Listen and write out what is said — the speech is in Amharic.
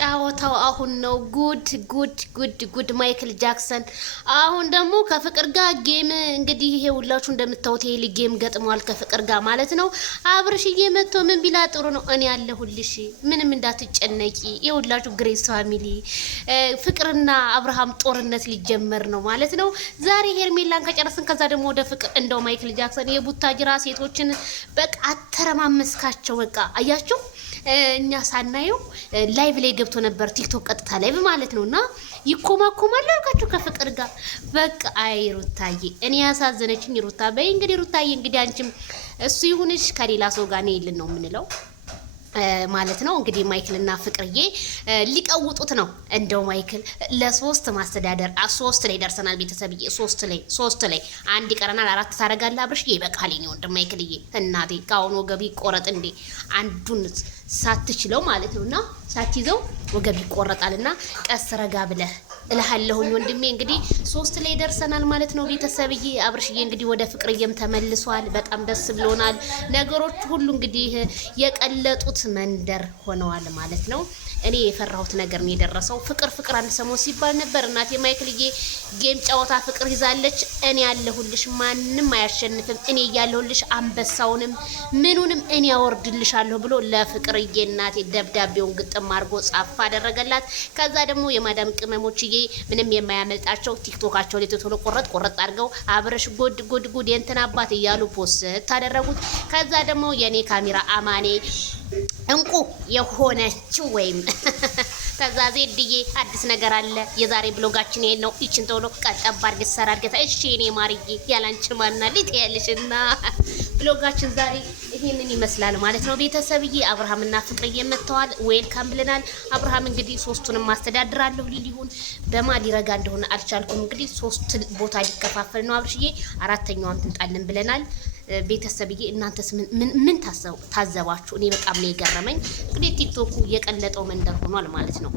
ጫወታው አሁን ነው። ጉድ ማይክል ጃክሰን አሁን ደግሞ ከፍቅር ጋር ጌም እንግዲህ ይሄ ሁላችሁ እንደምታዩት ይሄ ጌም ገጥሟል ከፍቅር ጋር ማለት ነው። አብርሽዬ መጥቶ ምን ቢላ ጥሩ ነው፣ እኔ ያለሁልሽ ምንም እንዳትጨነቂ። የሁላችሁ ግሬስ ፋሚሊ ፍቅርና አብርሃም ጦርነት ሊጀመር ነው ማለት ነው። ዛሬ ሄርሜላን ከጨረስን ከዛ ደግሞ ወደ ፍቅር። እንደው ማይክል ጃክሰን የቡታጅራ ሴቶችን በቃ አተረማመስካቸው። በቃ አያችሁ እኛ ሳናየው ላይቭ ላይ ገብቶ ነበር፣ ቲክቶክ ቀጥታ ላይቭ ማለት ነውና ይኮማኮማል አልካችሁ ከፍቅር ጋር። በቃ አይ ሩታዬ፣ እኔ ያሳዘነችኝ ሩታ። በይ እንግዲህ ሩታዬ፣ እንግዲህ አንቺም እሱ ይሁንሽ ከሌላ ሰው ጋር ነው ይልን ነው የምንለው ማለት ነው። እንግዲህ ማይክልና ፍቅርዬ ሊቀውጡት ነው። እንደው ማይክል ለሶስት ማስተዳደር ሶስት ላይ ደርሰናል ቤተሰብዬ። ሶስት ላይ አንድ ይቀረናል። 4 ታረጋለህ አብርሽዬ። ይበቃል ነው ወንድም ማይክልዬ። እናቴ ካሁን ወገብ ይቆረጥ እንዴ አንዱን ሳትችለው ማለት ነውና ሳትይዘው ወገብ ይቆረጣልና ቀስ ረጋ ብለህ እልሃለሁኝ ወንድሜ። እንግዲህ 3 ላይ ደርሰናል ማለት ነው ቤተሰብዬ። አብርሽዬ እንግዲህ ወደ ፍቅርዬም ተመልሷል። በጣም ደስ ብሎናል። ነገሮች ሁሉ እንግዲህ የቀለጡት መንደር ሆነዋል ማለት ነው። እኔ የፈራሁት ነገር ነው የደረሰው። ፍቅር አንድ ሰሞን ሲባል ነበር እናቴ ማይክልዬ ጌም ጨዋታ ፍቅር ይዛለች። እኔ ያለሁልሽ ማንም አያሸንፍም፣ እኔ ያለሁልሽ አንበሳውንም ምኑንም እኔ ያወርድልሻለሁ ብሎ ለፍቅርዬ እናቴ ደብዳቤውን ግጥም አድርጎ ጻፍ አደረገላት። ከዛ ደግሞ የማዳም ቅመሞችዬ ምንም የማያመልጣቸው ቲክቶካቸው ላይ ቶሎ ቆረጥ አድርገው አብረሽ ጉድ የእንትን አባት እያሉ ፖስት ታደረጉት። ከዛ ደግሞ የኔ ካሜራ አማኔ እንቁ የሆነችው ወይም ከዛ ዜድዬ አዲስ ነገር አለ። የዛሬ ብሎጋችን ይሄን ነው። ይችን ተውሎ ቀጠባ አድርገሽ ሰራ አድርገታ። እሺ እኔ ማርዬ ያላንቺ ማና ልትያለሽና ብሎጋችን ዛሬ ይሄንን ይመስላል ማለት ነው ቤተሰብዬ። አብርሃምና ፍቅርዬ መጥተዋል። ዌልካም ብለናል። አብርሃም እንግዲህ ሶስቱንም ማስተዳድራለሁ ሊሆን በማን ሊረጋ እንደሆነ አልቻልኩም። እንግዲህ 3 ቦታ ሊከፋፈል ነው አብርሽዬ። 4ተኛዋን ትንጣልን ብለናል ቤተሰብዬ። እናንተስ ምን ታዘባችሁ? እኔ በጣም ነው የገረመኝ። እንግዲህ ቲክቶኩ የቀለጠው መንደር ሆኗል ማለት ነው።